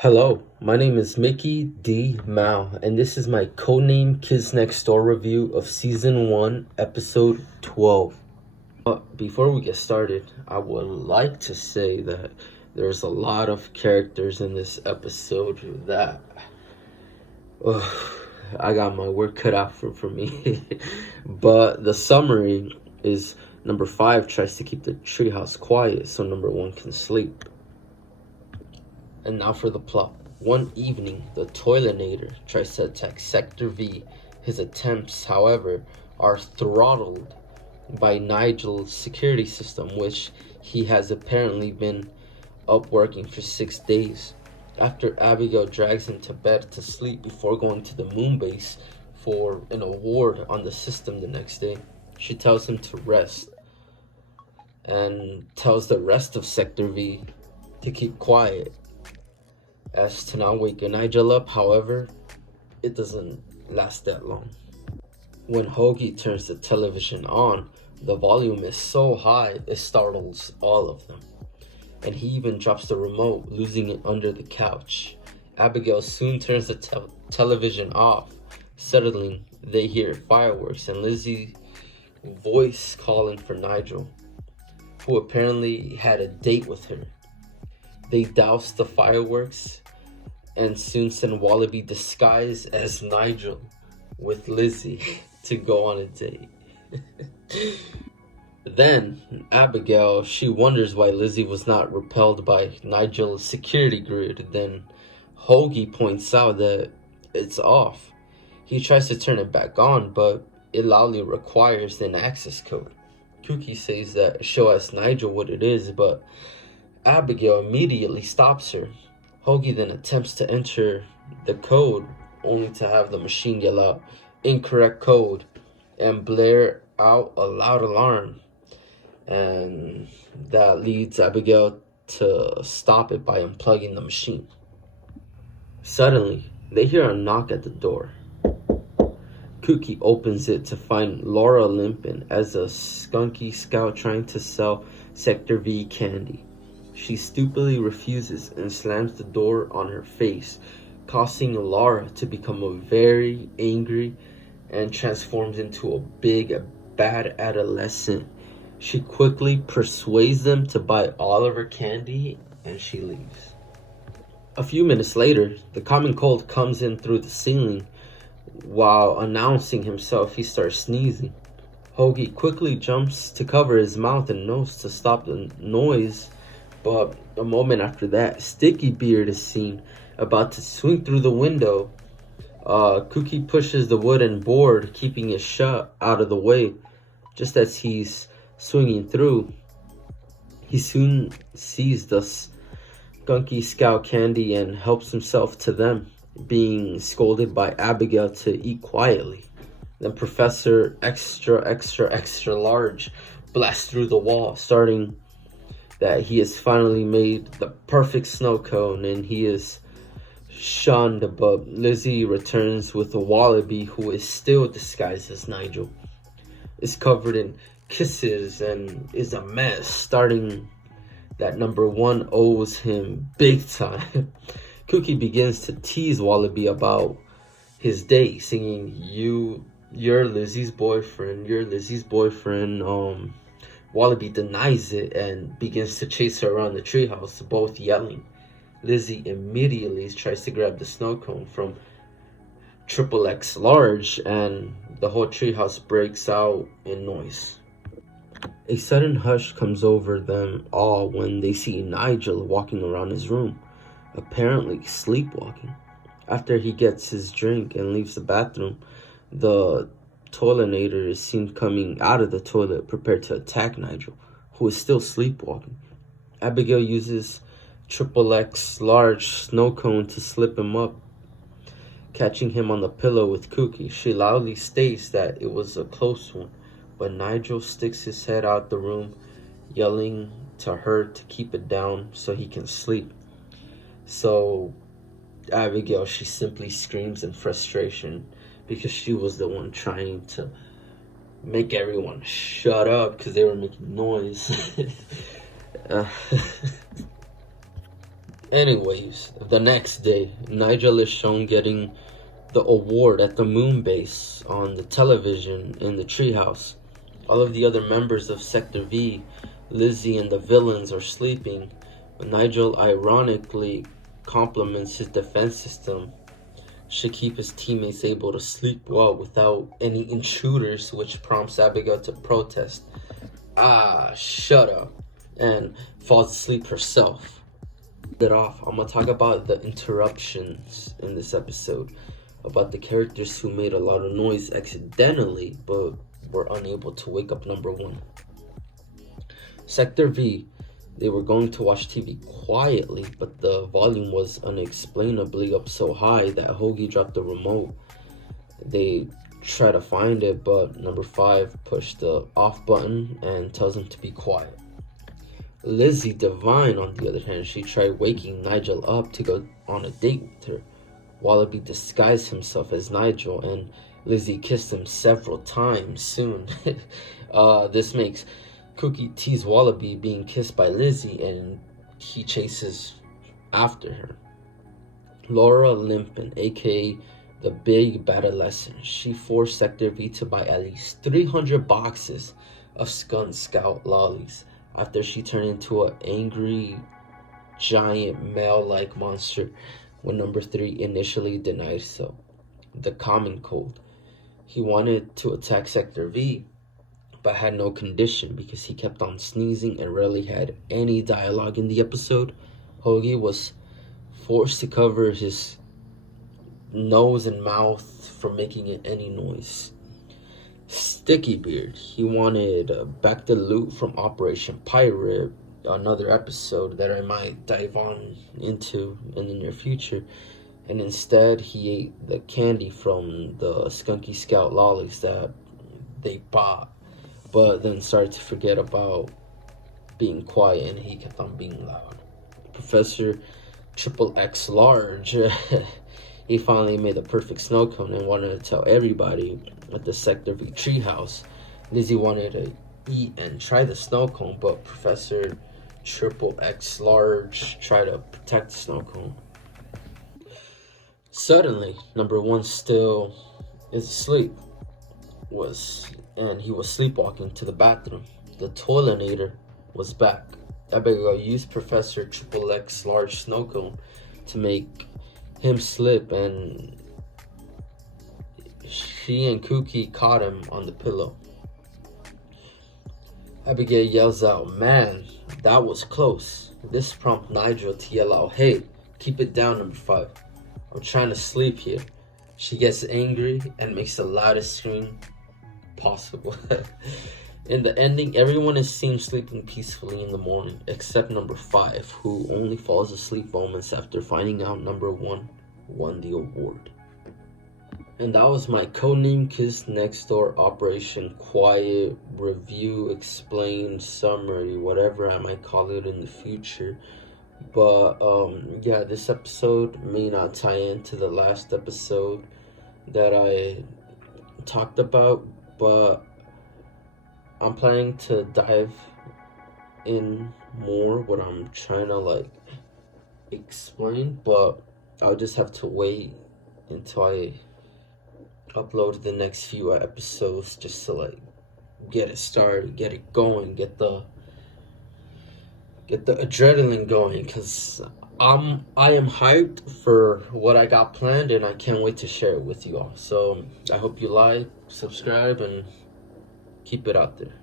Hello, my name is Mickey D. Mao, and this is my Codename Kids Next Door review of Season 1, Episode 12. But before we get started, I would like to say that there's a lot of characters in this episode that I got my work cut out for me. But the summary is number 5 tries to keep the treehouse quiet so number 1 can sleep. And now for the plot. One evening, the Toilinator tries to attack Sector V. His attempts, however, are throttled by Nigel's security system, which he has apparently been up working for 6 days. After Abigail drags him to bed to sleep before going to the moon base for an award on the system the next day, she tells him to rest and tells the rest of Sector V to keep quiet as to not wake Nigel up. However, it doesn't last that long. When Hoagie turns the television on, the volume is so high it startles all of them, and he even drops the remote, losing it under the couch. Abigail soon turns the television off. Suddenly, they hear fireworks and Lizzie's voice calling for Nigel, who apparently had a date with her. They douse the fireworks and soon send Wallaby disguised as Nigel with Lizzie to go on a date. Then Abigail, she wonders why Lizzie was not repelled by Nigel's security grid. Then Hoagie points out that it's off. He tries to turn it back on, but it loudly requires an access code. Cookie says that she'll ask Nigel what it is, but Abigail immediately stops her. Hoagie then attempts to enter the code, only to have the machine yell out incorrect code and blare out a loud alarm. And that leads Abigail to stop it by unplugging the machine. Suddenly, they hear a knock at the door. Cookie opens it to find Laura limping as a skunky scout trying to sell Sector V candy. She stupidly refuses and slams the door on her face, causing Laura to become very angry and transforms into a big, bad adolescent. She quickly persuades them to buy all of her candy and she leaves. A few minutes later, the common cold comes in through the ceiling. While announcing himself, he starts sneezing. Hoagie quickly jumps to cover his mouth and nose to stop the noise, but a moment after that, Sticky Beard is seen about to swing through the window. Cookie pushes the wooden board, keeping it shut, out of the way. Just as he's swinging through, he soon sees the skunky scout candy and helps himself to them, being scolded by Abigail to eat quietly. Then Professor Extra Large blasts through the wall, starting that he has finally made the perfect snow cone and he is shunned, but Lizzie returns with a Wallaby who is still disguised as Nigel. Is covered in kisses and is a mess, starting that number 1 owes him big time. Cookie begins to tease Wallaby about his date, singing you're Lizzie's boyfriend, you're Lizzie's boyfriend. Wallaby denies it and begins to chase her around the treehouse, both yelling. Lizzie immediately tries to grab the snow cone from XXX Large, and the whole treehouse breaks out in noise. A sudden hush comes over them all when they see Nigel walking around his room, apparently sleepwalking. After he gets his drink and leaves the bathroom, the Toilinator is seen coming out of the toilet prepared to attack Nigel, who is still sleepwalking. Abigail uses XXX Large snow cone to slip him up, catching him on the pillow with Cookie. She loudly states that it was a close one, but Nigel sticks his head out the room, yelling to her to keep it down so he can sleep. So Abigail, she simply screams in frustration because she was the one trying to make everyone shut up because they were making noise. Anyways, the next day, Nigel is shown getting the award at the moon base on the television in the treehouse. All of the other members of Sector V, Lizzie and the villains are sleeping. Nigel ironically compliments his defense system should keep his teammates able to sleep well without any intruders, which prompts Abigail to protest. Ah, shut up, and falls asleep herself. Get off. I'm gonna talk about the interruptions in this episode, about the characters who made a lot of noise accidentally but were unable to wake up. Number one, Sector V. They were going to watch TV quietly, but the volume was unexplainably up so high that Hoagie dropped the remote. They try to find it, but number 5 pushed the off button and tells him to be quiet. Lizzie Devine, on the other hand, she tried waking Nigel up to go on a date with her. Wallaby disguised himself as Nigel, and Lizzie kissed him several times soon. This makes Cookie tease Wallaby being kissed by Lizzie, and he chases after her. Laura Limpin, aka the Big Bad Adolescent, she forced Sector V to buy at least 300 boxes of Skunk Scout lollies after she turned into an angry, giant, male-like monster when number 3 initially denied so. The Common Cold. He wanted to attack Sector V, but had no condition because he kept on sneezing and rarely had any dialogue in the episode. Hoagie was forced to cover his nose and mouth from making any noise. Sticky Beard, he wanted back the loot from Operation Pirate, another episode that I might dive on into in the near future, and instead he ate the candy from the Skunky Scout lollies that they bought, but then started to forget about being quiet, and he kept on being loud. Professor Triple X Large, he finally made the perfect snow cone and wanted to tell everybody at the Sector V treehouse. Lizzie wanted to eat and try the snow cone, but Professor Triple X Large tried to protect the snow cone. Suddenly, number 1 still is asleep, and he was sleepwalking to the bathroom. The Toilinator was back. Abigail used Professor Triple X Large snow cone to make him slip, and she and Cookie caught him on the pillow. Abigail yells out, "Man, that was close." This prompts Nigel to yell out, "Hey, keep it down, number 5. I'm trying to sleep here." She gets angry and makes the loudest scream possible. In the ending, everyone is seen sleeping peacefully in the morning, except number 5, who only falls asleep moments after finding out number 1 won the award. And that was my Codename Kids Next Door Operation Quiet review, explained, summary, whatever I might call it in the future. But yeah, this episode may not tie into the last episode that I talked about, but I'm planning to dive in more what I'm trying to explain, but I'll just have to wait until I upload the next few episodes just to get it started, get it going, get the adrenaline going, because I am hyped for what I got planned, and I can't wait to share it with you all. So I hope you like, subscribe, and keep it out there.